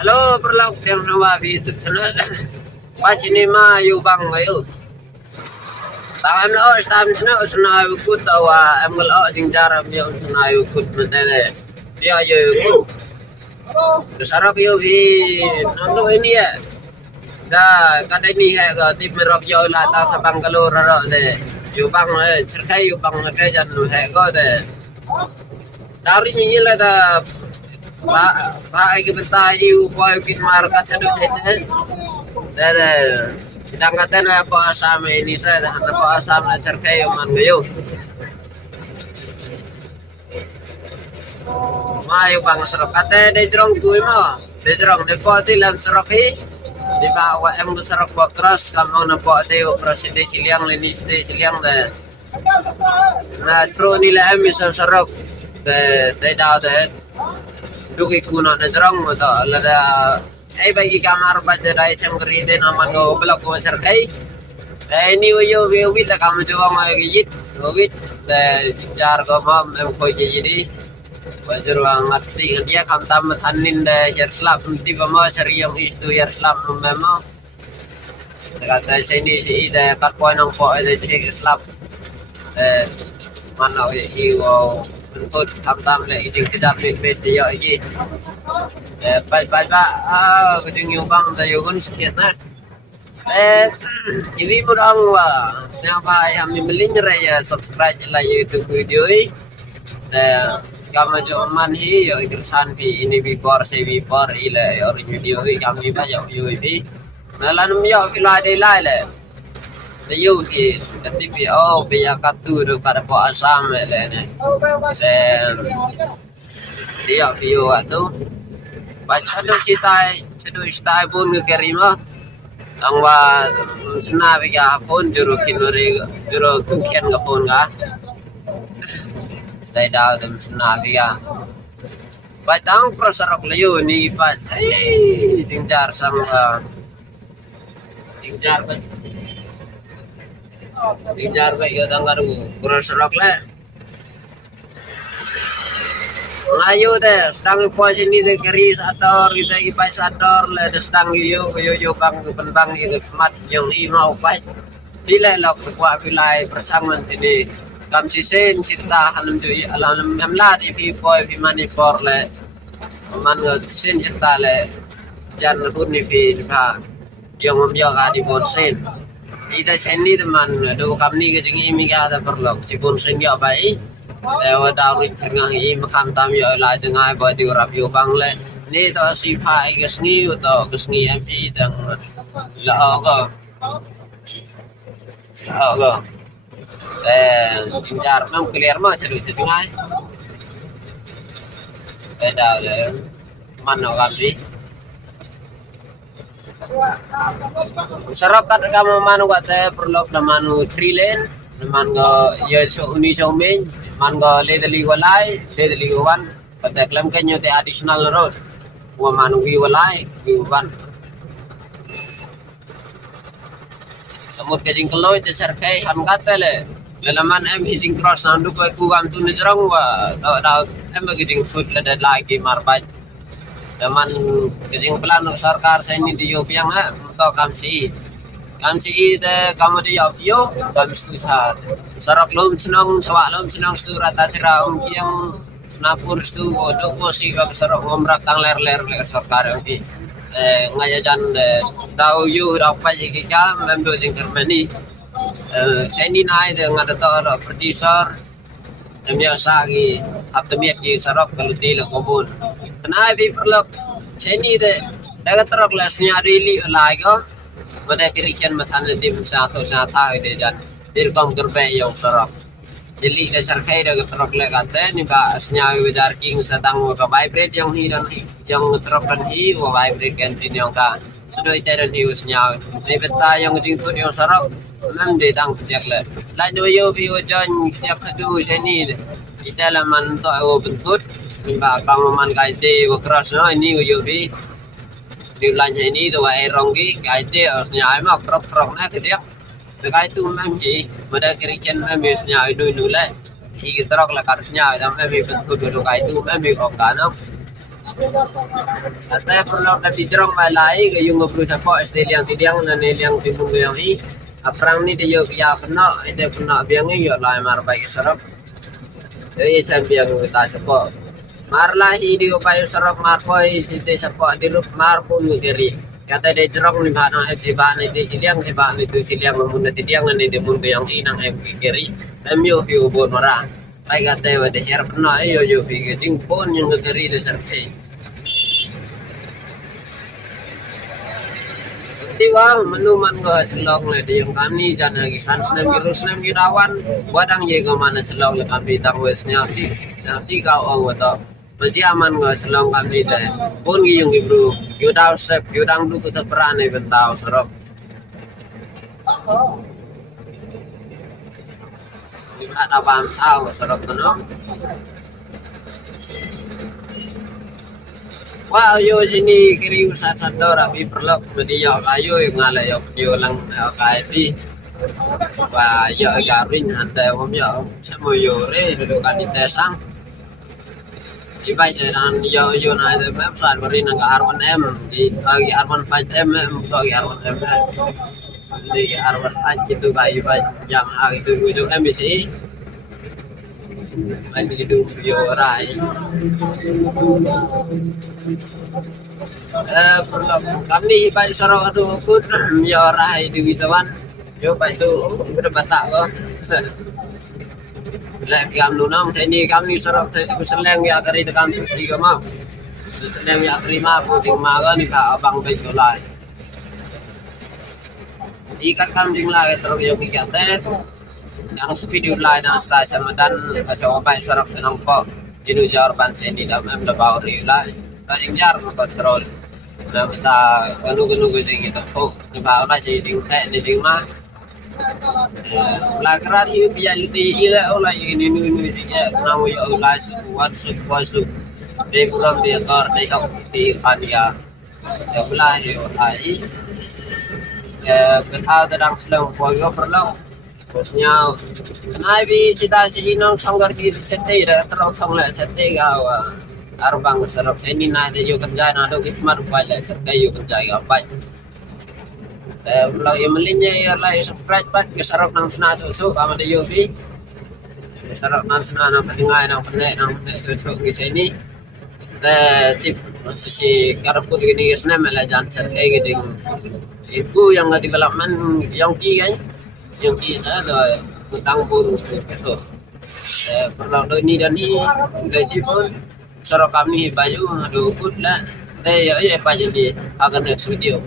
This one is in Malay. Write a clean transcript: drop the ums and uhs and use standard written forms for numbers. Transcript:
Halo, perlauk yang nawabi itu sana. Baca ni ma yu bang ayo. Tawam lo istam sana usna ikut tawa amal o jingjar dia usna ikut mentele. Dia ayo. Sarap yo bi nando ini ya. Da kata ini hai ga tip merop yo la ta sabang kalor ro de. Yu bang cerkai yu bang ke jan hai go de. Dari ni la da Pak kita iu boy pin market sedut itu. Dan sedang kata na Pak Asam ini saya dah Pak Asam na cerkai man gayo. Mayo bang serok kata de jerong kui mo. De jerong de poti lan seroki. Di bawah em tu serok buat keras kamu na poti presiden ciliang lenis de ciliang de. Nah seru nilai em bisa serok de dah de. Duki kuno na jerong mo to lada ay bagi kamar pa dai sem kride na man go blok ko serkai ni yo wit la kam jo ma git wit de jar go ma em ko jadi wajur ngerti dia kam tam thanin de jar slap ti ba ma serium itu jar slap memo kata sini si de kat po nang po de slap mana i wo untuk tam le ijing tidak fit dia iki baik kejeng bang dayuhun sekian ini mudang wa siapa yang membelinya ya subscribe like YouTube video ini kami cuman hi yo itusan ini before say before ile orang video ini kami banyak ini nalan yo filai le Tayo ki tapi oh biya katu do kada po asam le ne dia video atu baca do citai cedo istai pun ke kerima angwa sena biga pun juru kinore juru kukian ga pun ga dai da dum sena biga batang prosarok layo ni pat tingjar sang tingjar baik yo tanggar kurang serok le ngayo deh sedang puas ini deh keris ator kita ipai ator le sedang yo bang bentang itu smart yang imau pai bila lok kuat bilai persamaan ini kam sisen cinta halam jui alam namla di boy di mani for le man sisen cinta le jan pun ni pa yang memjaga di bonsen ida seni teman do kami ke jengi imi ga ada perlu cipun senja bai dewa dawi tengah i makam tam yo la jengai ba di rap yo bang le ni to si pai ke sngi to ke sngi mp dang la go tingjar mam clear ma seru jengai dah le mana kami sarap kat kamu manu kat perlu na manu trilen man go ye so uni so men man go ledeli walai ledeli wan pada klam kanyo te additional road wa manu wi walai wi wan samut ke jingkloy te sarkai ham katele lelaman em hijing cross nandu ko ku wam tu nejrong wa da em ke jing food le lagi marbai Zaman kejing pelan sarkar saya ini di Yopiang ha untuk kamsi de kamu di Yopio kami setuju sarap lom senang sawak lom senang surat acara kiang senapur stu do kosi kami sarap ngomrak tang ler sarkar ini ngajajan dau yu apa jika memdo jengker meni saya ini naik dengan ada producer biasa lagi aptemiat di sarap kalau tidak kobun kenapa perlu seni de dagat terok lesnya really lagi pada kirikian matan di satu de jan dirkom gerbe yang sarap jadi dasar kai dagat terok le kata ni ba snya wijar king sedang ka vibrate yang hi dan yang terok dan hi wa vibrate kantin yang ka sudah itu dan hi usnya sebeta yang jing tu yang sarap nan de tang tiak le la yo vi wajan tiak kadu seni kita laman to bentut ba pangman kai te wa cross no ini yo vi di belanja ini tu wa eronggi kai te nyai ma prop na dia kai tu mang ji mada kiriken ma mi nyai du le i terok la karusnya sampai mi bentut do kai tu ma mi kok kana Atay perlu tapi cerong malai ke yung ngobro sa po liang sidiang na liang timbung yang i aprang ni dia ya kena ide kena biang i yo lai mar bai sarap jadi saya biang ta sepo mar lahi dia bai sarap mar poi site sepo di lup mar pun ngiri kata de cerong ni bana si bana di sidiang itu sidiang mun di tiang ni di mun yang i nang em kiri dan yo pi ubon mara bai kata wa de her kena yo pi ke jing pon yang ngiri de sarap Tiwa menuman go selong le di yang kami jana gisan senam girus senam girawan wadang ye go mana selong le kami tang wes nyasi kau ong wato mesti aman go selong kami le pun gi yung ibru yudau sep yudang du kuta perane bentau serok lihat apa tahu serok tenong Wah, yo sini kiri usat sandor api perlu media kayu yang ngala yo video lang kayu di wah yo garin anda om yo semua yo re dulu kan ditesang di baik dan yo na itu website beri nang Arman M di bagi Arman 5M bagi Arman M di Arman 5 itu kayu baik jam itu ujung MBC Lagi hidup yo rai. Perlu kami baik sorong adu pun yo rai di witawan. Yo baik tu udah batak ko. Lek kami nunang ini kami sorong saya seleng ya kari tekam 63 mau. Seleng ya terima puting maga ni ka abang baik dolai. Ikat kambing lah terus yang ikat yang video lain yang stasiun dan kasih obat sorok senang kok ini jauh ban sini dalam lebau rilai kasih jar kontrol dan kita ganu gitu kok di bawah jadi tingkat di tingmah lakaran itu biar luti ila oleh ini ya nama ya oleh suatu di pulang di akar di Adia ya belah ya ai berhal sedang selang keluarga perlu Bosnya, kenapa cita sinong sanggar kiri sete, terus sangla sete gawa, arbang serap seni na de yo kerja na do kismar pala serta yo kerja apa. Kalau yang melinya ya lah subscribe pat ke sarap nang sena susu kama de yo bi. Sarap nang sena nang pendengar nang susu di sini. Tip si karaput gini kesna malah jangan serta gitu. Itu yang development yang kan. Yang kita ada hutang pun itu pernah ini dan ini gaji pun sorok kami baju ada ukut lah deh ya baju di akan next video